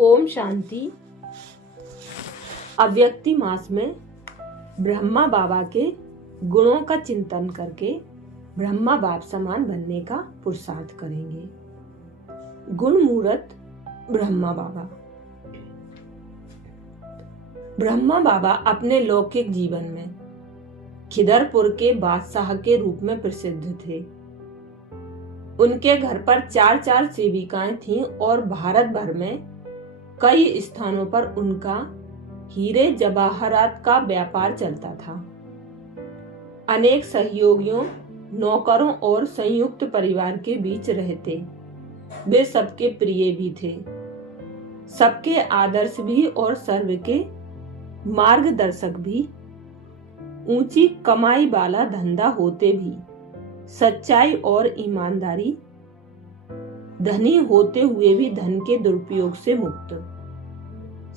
ओम शांति। अव्यक्ति मास में ब्रह्मा बाबा के गुणों का चिंतन करके ब्रह्मा बाप समान बनने का पुरुषार्थ करेंगे। गुण मूर्त ब्रह्मा बाबा। ब्रह्मा बाबा अपने लौकिक जीवन में खिदरपुर के बादशाह के रूप में प्रसिद्ध थे। उनके घर पर 4 सेविकाएं थीं और भारत भर में कई स्थानों पर उनका हीरे जवाहरात का व्यापार चलता था। अनेक सहयोगियों, नौकरों और संयुक्त परिवार के बीच रहते वे सबके प्रिय भी थे, सबके आदर्श भी और सर्व के मार्गदर्शक भी। ऊंची कमाई वाला धंधा होते भी सच्चाई और ईमानदारी, धनी होते हुए भी धन के दुरुपयोग से मुक्त,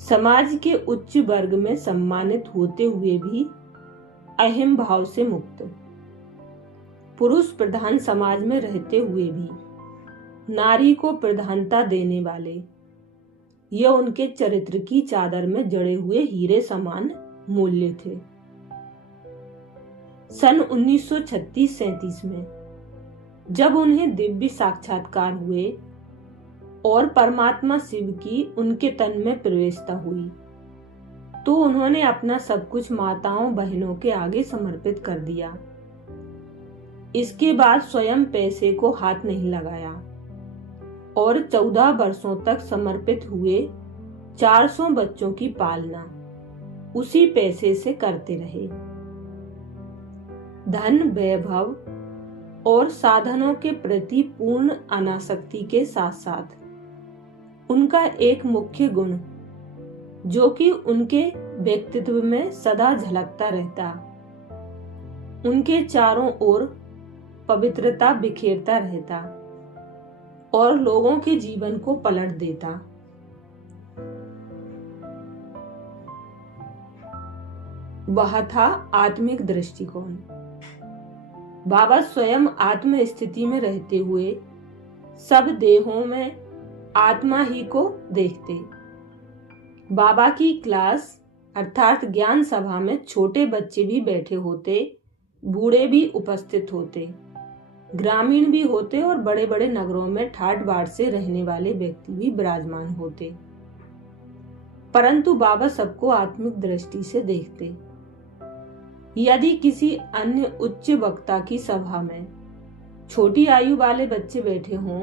समाज के उच्च वर्ग में सम्मानित होते हुए भी अहम भाव से मुक्त, पुरुष प्रधान समाज में रहते हुए भी नारी को प्रधानता देने वाले, यह उनके चरित्र की चादर में जड़े हुए हीरे समान मूल्य थे। सन 1936-37 में जब उन्हें दिव्य साक्षात्कार हुए और परमात्मा शिव की उनके तन में प्रवेशता हुई, तो उन्होंने अपना सब कुछ माताओं बहनों के आगे समर्पित कर दिया। इसके बाद स्वयं पैसे को हाथ नहीं लगाया और 14 वर्षों तक समर्पित हुए 400 बच्चों की पालना उसी पैसे से करते रहे। धन, वैभव और साधनों के प्रति पूर्ण अनासक्ति के साथ साथ उनका एक मुख्य गुण, जो कि उनके व्यक्तित्व में सदा झलकता रहता, उनके चारों ओर पवित्रता बिखेरता रहता और लोगों के जीवन को पलट देता। वह था आत्मिक दृष्टिकोण। बाबा स्वयं आत्म स्थिति में रहते हुए सब देहों में आत्मा ही को देखते। बाबा की क्लास अर्थात ज्ञान सभा में छोटे बच्चे भी बैठे होते, बूढ़े भी उपस्थित होते, ग्रामीण भी होते और बड़े बड़े नगरों में ठाट बाट से रहने वाले व्यक्ति भी विराजमान होते, परंतु बाबा सबको आत्मिक दृष्टि से देखते। यदि किसी अन्य उच्च वक्ता की सभा में छोटी आयु वाले बच्चे बैठे हों,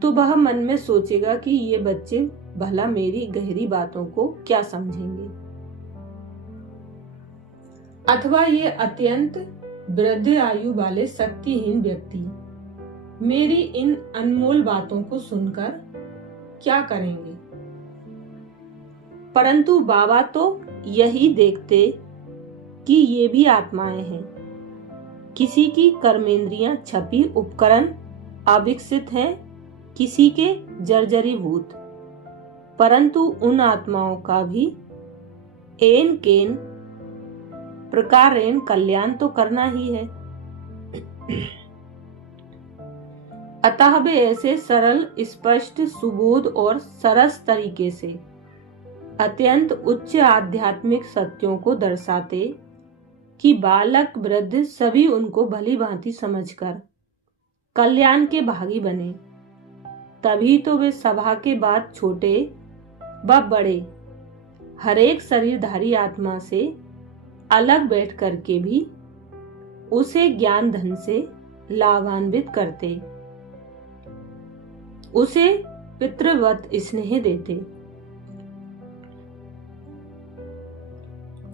तो वह मन में सोचेगा कि ये बच्चे भला मेरी गहरी बातों को क्या समझेंगे, अथवा ये अत्यंत वृद्ध आयु वाले शक्तिहीन व्यक्ति मेरी इन अनमोल बातों को सुनकर क्या करेंगे। परंतु बाबा तो यही देखते कि ये भी आत्माएं हैं, किसी की कर्मेंद्रियां छपी उपकरण अविकसित हैं, किसी के जर्जरीभूत, परंतु उन आत्माओं का भी एन केन प्रकारेण कल्याण तो करना ही है। अतः वे ऐसे सरल, स्पष्ट, सुबोध और सरस तरीके से अत्यंत उच्च आध्यात्मिक सत्यों को दर्शाते कि बालक वृद्ध सभी उनको भली भांति समझकर कल्याण के भागी बने। तभी तो वे सभा के बाद छोटे व बड़े हरेक शरीरधारी आत्मा से अलग बैठ करके भी उसे ज्ञान धन से लाभान्वित करते, उसे पितृवत स्नेह देते,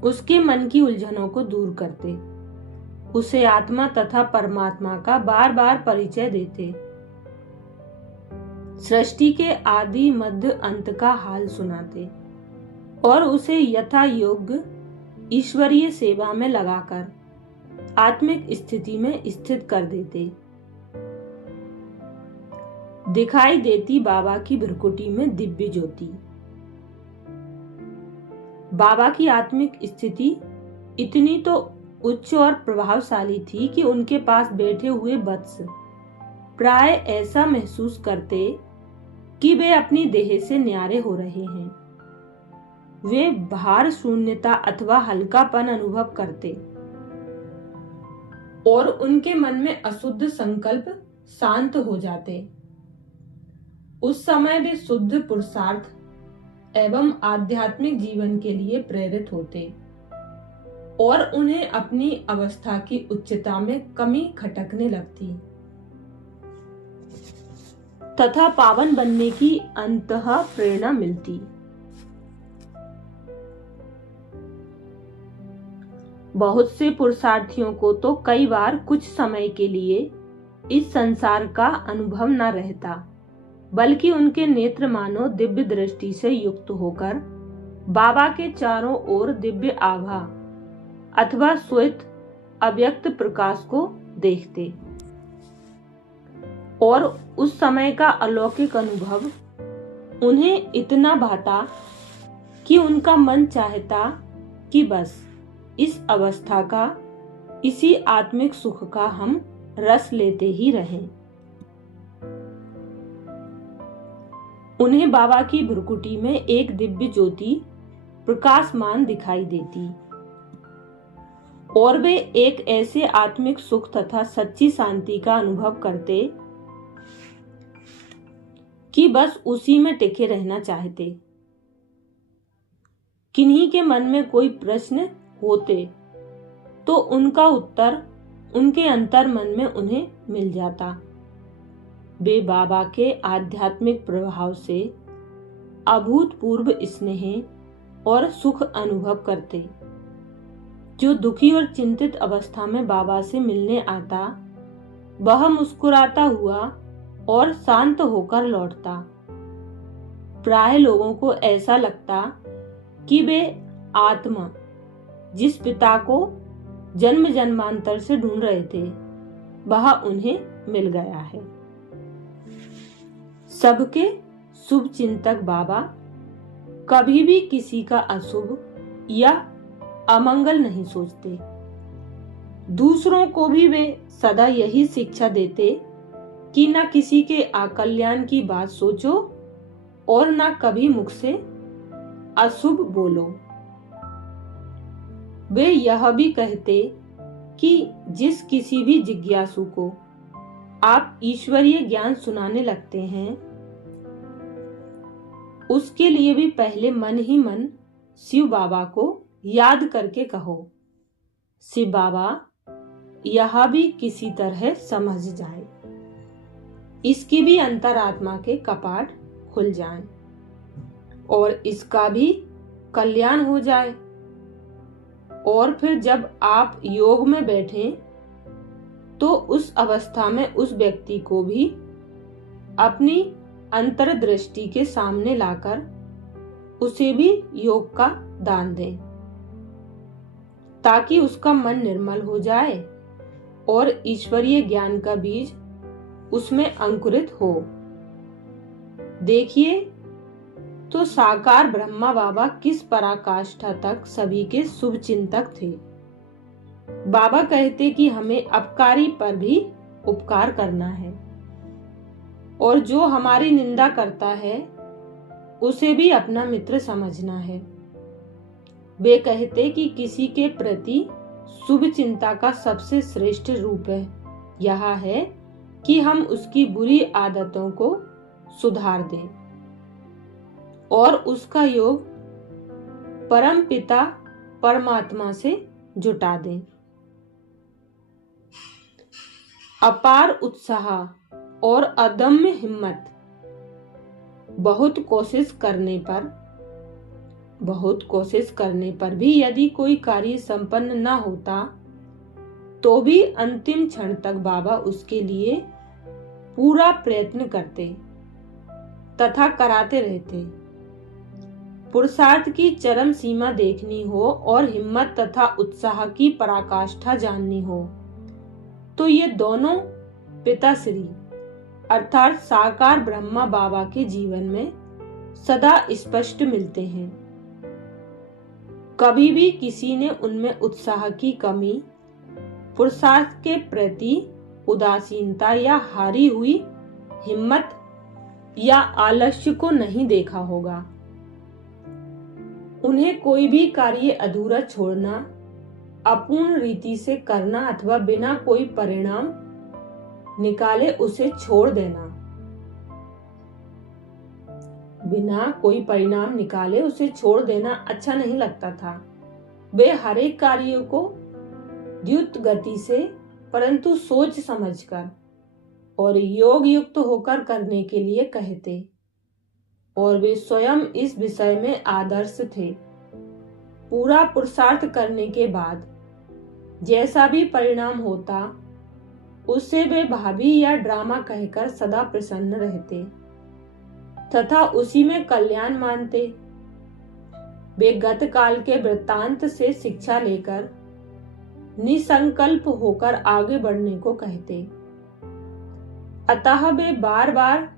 उसके मन की उलझनों को दूर करते, उसे आत्मा तथा परमात्मा का बार बार परिचय देते, सृष्टि के आदि मध्य अंत का हाल सुनाते और उसे यथा योग्य ईश्वरीय सेवा में लगाकर आत्मिक स्थिति में स्थित कर देते। दिखाई देती बाबा की भ्रुकुटी में दिव्य ज्योति। बाबा की आत्मिक स्थिति इतनी तो उच्च और प्रभावशाली थी कि उनके पास बैठे हुए वत्स प्राय ऐसा महसूस करते कि वे अपनी देह से न्यारे हो रहे हैं। वे भार शून्यता अथवा हल्कापन अनुभव करते और उनके मन में अशुद्ध संकल्प शांत हो जाते। उस समय वे शुद्ध पुरुषार्थ एवं आध्यात्मिक जीवन के लिए प्रेरित होते और उन्हें अपनी अवस्था की उच्चता में कमी खटकने लगती तथा पावन बनने की अंतः प्रेरणा मिलती। बहुत से पुरुषार्थियों को तो कई बार कुछ समय के लिए इस संसार का अनुभव न रहता, बल्कि उनके नेत्र मानो दिव्य दृष्टि से युक्त होकर बाबा के चारों ओर दिव्य आभा अथवा श्वेत अव्यक्त प्रकाश को देखते और उस समय का अलौकिक अनुभव उन्हें इतना भाता कि उनका मन चाहता कि बस इस अवस्था का, इसी आत्मिक सुख का हम रस लेते ही रहें। उन्हें बाबा की भ्रुकुटी में एक दिव्य ज्योति प्रकाशमान दिखाई देती और वे एक ऐसे आत्मिक सुख तथा सच्ची शांति का अनुभव करते कि बस उसी में टिके रहना चाहते। किन्हीं के मन में कोई प्रश्न होते तो उनका उत्तर उनके अंतर मन में उन्हें मिल जाता। वे बाबा के आध्यात्मिक प्रभाव से अभूतपूर्व स्नेह और सुख अनुभव करते। जो दुखी और चिंतित अवस्था में बाबा से मिलने आता, वह मुस्कुराता हुआ और शांत होकर लौटता। प्राय लोगों को ऐसा लगता कि वे आत्मा जिस पिता को जन्म जन्मांतर से ढूंढ रहे थे, वह उन्हें मिल गया है। सबके शुभ चिंतक बाबा कभी भी किसी का अशुभ या अमंगल नहीं सोचते। दूसरों को भी वे सदा यही शिक्षा देते कि न किसी के अकल्याण की बात सोचो और न कभी मुख से अशुभ बोलो। वे यह भी कहते कि जिस किसी भी जिज्ञासु को आप ईश्वरीय ज्ञान सुनाने लगते हैं, उसके लिए भी पहले मन ही मन शिव बाबा को याद करके कहो, शिव बाबा यह भी किसी तरह समझ जाए, इसकी भी अंतरात्मा के कपाट खुल जाएं और इसका भी कल्याण हो जाए। और फिर जब आप योग में बैठें तो उस अवस्था में उस व्यक्ति को भी अपनी अंतर्दृष्टि के सामने लाकर उसे भी योग का दान दें, ताकि उसका मन निर्मल हो जाए और ईश्वरीय ज्ञान का बीज उसमें अंकुरित हो। देखिए तो साकार ब्रह्मा बाबा किस पराकाष्ठा तक सभी के शुभ चिंतक थे। बाबा कहते कि हमें अपकारी पर भी उपकार करना है और जो हमारी निंदा करता है उसे भी अपना मित्र समझना है। वे कहते कि किसी के प्रति शुभ चिंता का सबसे श्रेष्ठ रूप है यह है कि हम उसकी बुरी आदतों को सुधार दें और उसका योग परम पिता परमात्मा से जुटा दें। अपार उत्साह और अदम्य हिम्मत, बहुत कोशिश करने पर भी यदि कोई कार्य संपन्न न होता तो भी अंतिम क्षण तक बाबा उसके लिए पूरा प्रयत्न करते तथा कराते रहते। पुरुषार्थ की चरम सीमा देखनी हो और हिम्मत तथा उत्साह की पराकाष्ठा जाननी हो तो ये दोनों पिताश्री अर्थात साकार ब्रह्मा बाबा के जीवन में सदा स्पष्ट मिलते हैं। कभी भी किसी ने उनमें उत्साह की कमी, पुरुषार्थ के प्रति उदासीनता या हारी हुई हिम्मत या आलस्य को नहीं देखा होगा। उन्हें कोई भी कार्य अधूरा छोड़ना, अपूर्ण रीति से करना अथवा बिना कोई परिणाम निकाले उसे छोड़ देना, बिना कोई परिणाम निकाले उसे छोड़ देना अच्छा नहीं लगता था। वे हर एक कार्य को द्रुत गति से परंतु सोच समझकर और योग युक्त होकर करने के लिए कहते, और वे स्वयं इस विषय में आदर्श थे। पूरा पुरुषार्थ करने के बाद जैसा भी परिणाम होता उससे वे भाभी या ड्रामा कहकर सदा प्रसन्न रहते तथा उसी में कल्याण मानते। वे गत काल के वृत्तांत से शिक्षा लेकर निसंकल्प होकर आगे बढ़ने को कहते। अतः वे बार बार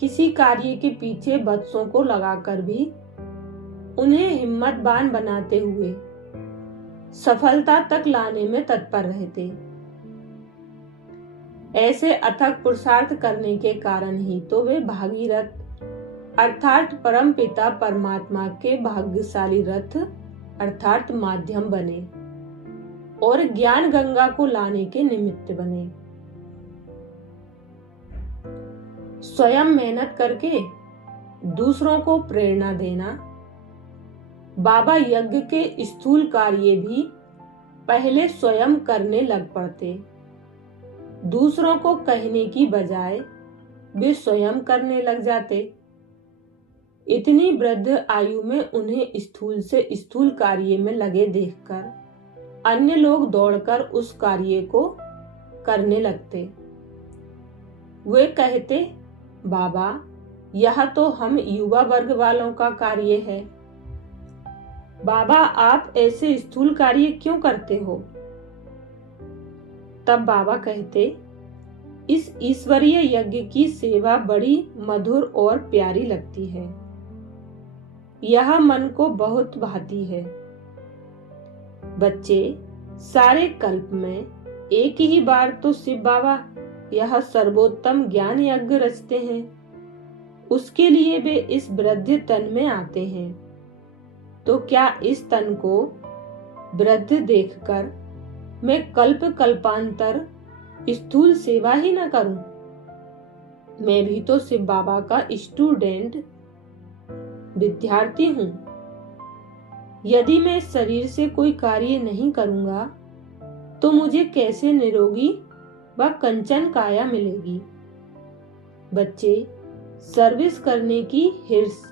किसी कार्य के पीछे बच्चों को लगाकर भी उन्हें हिम्मतवान बनाते हुए सफलता तक लाने में तत्पर रहते। ऐसे अथक पुरुषार्थ करने के कारण ही तो वे भागीरथ अर्थात परम पिता परमात्मा के भाग्यशाली रथ अर्थात माध्यम बने और ज्ञान गंगा को लाने के निमित्त बने। स्वयं मेहनत करके दूसरों को प्रेरणा देना। बाबा यज्ञ के स्थूल कार्य भी पहले स्वयं करने लग पड़ते। दूसरों को कहने की बजाय वे स्वयं करने लग जाते। इतनी वृद्ध आयु में उन्हें स्थूल से स्थूल कार्य में लगे देखकर अन्य लोग दौड़कर उस कार्य को करने लगते। वे कहते, बाबा यह तो हम युवा वर्ग वालों का कार्य है। बाबा आप ऐसे स्थूल कार्य क्यों करते हो? तब बाबा कहते, इस ईश्वरीय यज्ञ की सेवा बड़ी मधुर और प्यारी लगती है। यह मन को बहुत भाती है। बच्चे सारे कल्प में एक ही बार तो शिव बाबा यह सर्वोत्तम ज्ञान यज्ञ रचते हैं। उसके लिए वे इस वृद्ध तन में आते हैं। तो क्या इस तन को वृद्ध देखकर मैं कल्प कल्पांतर स्थूल सेवा ही न करूं? मैं भी तो शिव बाबा का स्टूडेंट विद्यार्थी हूं। यदि मैं इस शरीर से कोई कार्य नहीं करूंगा तो मुझे कैसे निरोगी व कंचन काया मिलेगी? बच्चे सर्विस करने की हिर्स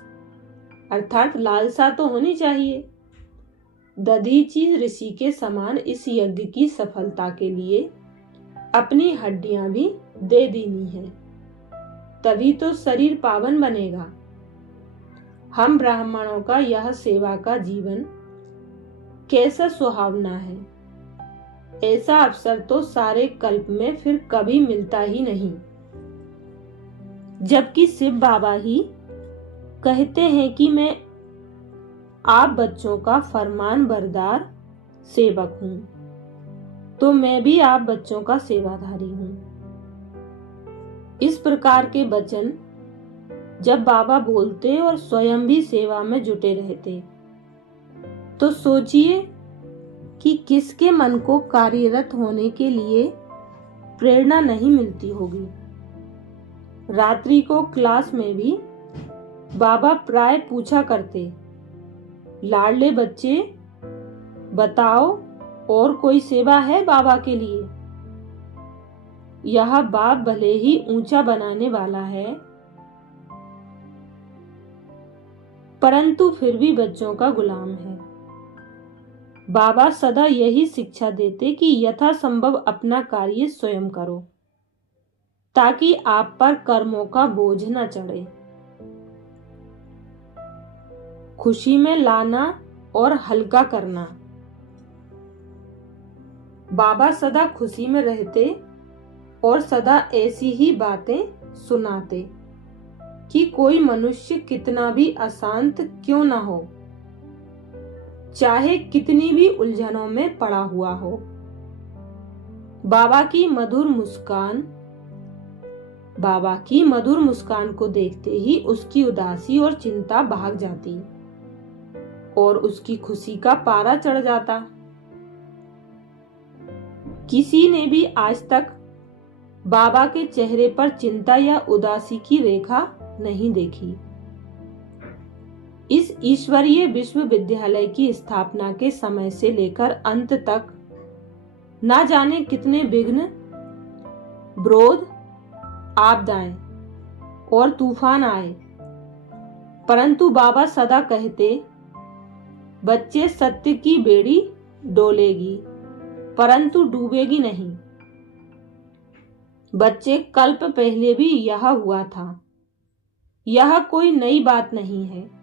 अर्थात लालसा तो होनी चाहिए। दधीची ऋषि के समान इस यज्ञ की सफलता के लिए अपनी हड्डियां भी दे देनी है, तभी तो शरीर पावन बनेगा। हम ब्राह्मणों का यह सेवा का जीवन कैसा सुहावना है। ऐसा अवसर तो सारे कल्प में फिर कभी मिलता ही नहीं। जबकि शिव बाबा ही कहते हैं कि मैं आप बच्चों का फरमान बरदार सेवक हूं, तो मैं भी आप बच्चों का सेवाधारी हूं। इस प्रकार के वचन जब बाबा बोलते और स्वयं भी सेवा में जुटे रहते, तो सोचिए कि किसके मन को कार्यरत होने के लिए प्रेरणा नहीं मिलती होगी। रात्रि को क्लास में भी बाबा प्राय पूछा करते, लाडले बच्चे बताओ और कोई सेवा है बाबा के लिए? यह बाप भले ही ऊंचा बनाने वाला है, परंतु फिर भी बच्चों का गुलाम है। बाबा सदा यही शिक्षा देते कि यथासंभव अपना कार्य स्वयं करो, ताकि आप पर कर्मों का बोझ न चढ़े। खुशी में लाना और हल्का करना। बाबा सदा खुशी में रहते और सदा ऐसी ही बातें सुनाते कि कोई मनुष्य कितना भी अशांत क्यों ना हो, चाहे कितनी भी उलझनों में पड़ा हुआ हो। बाबा की मधुर मुस्कान बाबा की मधुर मुस्कान को देखते ही उसकी उदासी और चिंता भाग जाती और उसकी खुशी का पारा चढ़ जाता। किसी ने भी आज तक बाबा के चेहरे पर चिंता या उदासी की रेखा नहीं देखी। इस ईश्वरीय विश्वविद्यालय की स्थापना के समय से लेकर अंत तक ना जाने कितने विघ्न, विरोध, आपदाएं और तूफान आए, परंतु बाबा सदा कहते, बच्चे सत्य की बेड़ी डोलेगी परंतु डूबेगी नहीं। बच्चे कल्प पहले भी यह हुआ था, यह कोई नई बात नहीं है।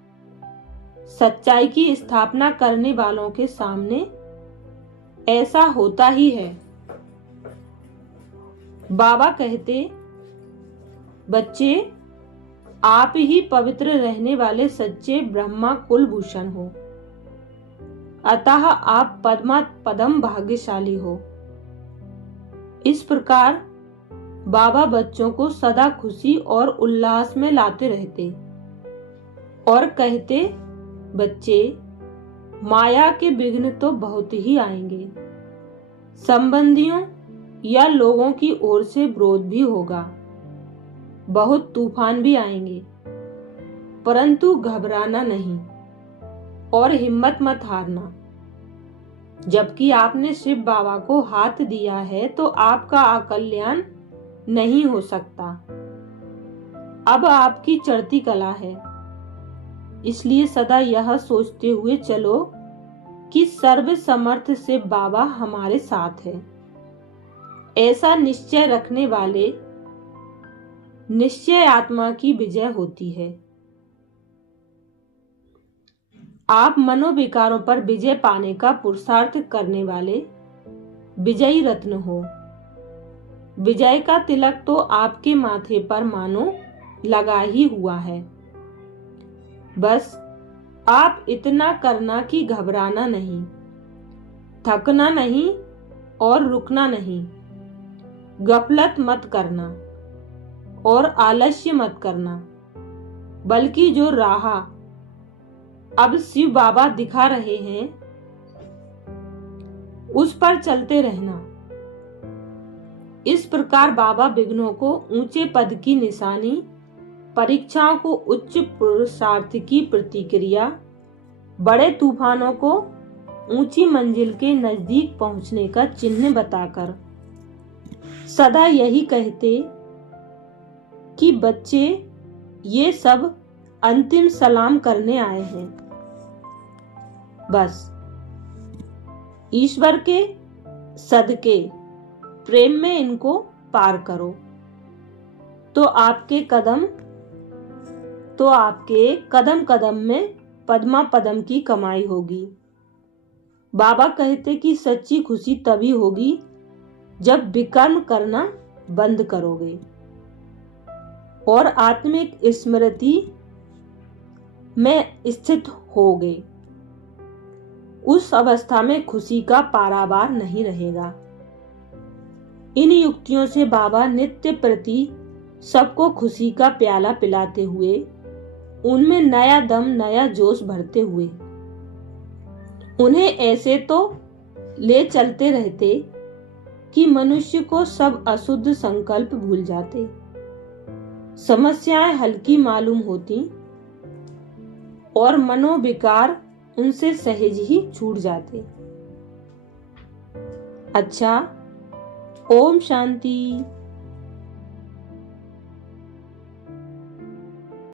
सच्चाई की स्थापना करने वालों के सामने ऐसा होता ही है। बाबा कहते, बच्चे आप ही पवित्र रहने वाले सच्चे ब्रह्मा कुलभूषण हो, अतः आप पद्मा पदम भाग्यशाली हो। इस प्रकार बाबा बच्चों को सदा खुशी और उल्लास में लाते रहते और कहते, बच्चे माया के विघ्न तो बहुत ही आएंगे, संबंधियों या लोगों की ओर से विरोध भी होगा, बहुत तूफान भी आएंगे, परंतु घबराना नहीं और हिम्मत मत हारना। जबकि आपने शिव बाबा को हाथ दिया है तो आपका अकल्याण नहीं हो सकता। अब आपकी चढ़ती कला है, इसलिए सदा यह सोचते हुए चलो कि सर्व समर्थ शिव बाबा हमारे साथ है। ऐसा निश्चय रखने वाले निश्चय आत्मा की विजय होती है। आप मनोविकारों पर विजय पाने का पुरुषार्थ करने वाले विजयी रत्न हो। विजय का तिलक तो आपके माथे पर मानो लगा ही हुआ है। बस आप इतना करना कि घबराना नहीं, थकना नहीं और रुकना नहीं, गफलत मत करना और आलस्य मत करना, बल्कि जो राह अब शिव बाबा दिखा रहे हैं उस पर चलते रहना। इस प्रकार बाबा विघ्नों को ऊंचे पद की निशानी, परीक्षाओं को उच्च पुरुषार्थ की प्रतिक्रिया, बड़े तूफानों को ऊंची मंजिल के नजदीक पहुंचने का चिन्ह बताकर सदा यही कहते कि बच्चे ये सब अंतिम सलाम करने आए हैं। बस ईश्वर के सदके प्रेम में इनको पार करो तो आपके कदम कदम में पद्मा पदम की कमाई होगी। बाबा कहते कि सच्ची खुशी तभी होगी जब विकर्म करना बंद करोगे और आत्मिक स्मृति में स्थित होगे। उस अवस्था में खुशी का पारावार नहीं रहेगा। इन युक्तियों से बाबा नित्य प्रति सबको खुशी का प्याला पिलाते हुए, उनमें नया दम, नया जोश भरते हुए उन्हें ऐसे तो ले चलते रहते कि मनुष्य को सब अशुद्ध संकल्प भूल जाते, समस्याएं हल्की मालूम होती और मनोविकार उनसे सहज ही छूट जाते। अच्छा, ओम शांति।